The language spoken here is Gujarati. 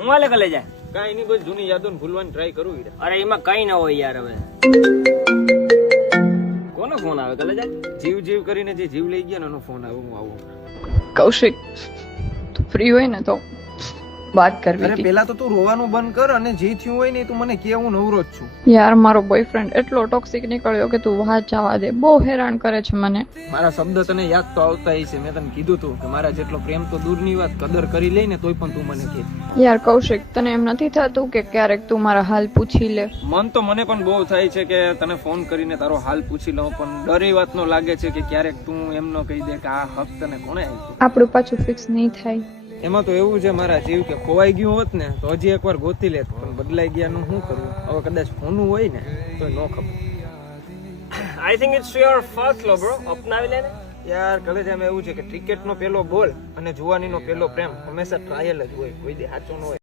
હું હાલે કલે જાય કાઈ નહીં, બસ જૂની યાદોને ભૂલવાની ટ્રાય કરું. અરે એમાં કઈ ના હોય યાર. હવે કોનો ફોન આવે કલે જાય? જીવ જીવ કરીને જે જીવ લઈ ગયા ને એનો ફોન આવ્યો. હું આવું. કૌશિક તું ફ્રી હોય ને તો વાત કરવી અરે હતી. પેલા તો તું રોવાનું બંધ કર અને જે થયું હોય ને તું મને કે, હું નવરો જ છું. યાર મારો બોયફ્રેન્ડ એટલો ટોક્સિક નીકળ્યો કે તું વાત જવા દે. બહુ હેરાન કરે છે મને. મારા શબ્દ તને યાદ તો આવતા હશે. મેં તને કીધું તું કે મારા જેટલો પ્રેમ તો દૂરની વાત, કદર કરી લઈ ને તોય પણ તું મને કે. યાર કૌશિક તને એમ નથી થતું કે ક્યારેક તું મારા હાલ પૂછી લે? મન તો મને પણ બહુ થાય છે કે તને ફોન કરીને તારો હાલ પૂછી લઉં, પણ ડર એ વાતનો લાગે છે કે ક્યારેક તું એમ ન કહી દે કે આ હક તને કોણે આપ્યો. આપણું પાછું ફિક્સ નહીં થાય. એમાં તો એવું છે મારા જીવ કે ખોવાઈ ગયું હોત ને તો હજી એકવાર ગોતી લેત, પણ બદલાઈ ગયાનું શું કરવું. હવે કદાચ ફોનું હોય ને તો ન ખબર. I think it's your first love bro. અપનાવી લે ને યાર કલેજામાં એવું છે કે ક્રિકેટનો પેલો બોલ અને જુવાનીનો પેલો પ્રેમ હંમેશા ટ્રાયલ જ હોય, કોઈ દી સાચો ન હોય.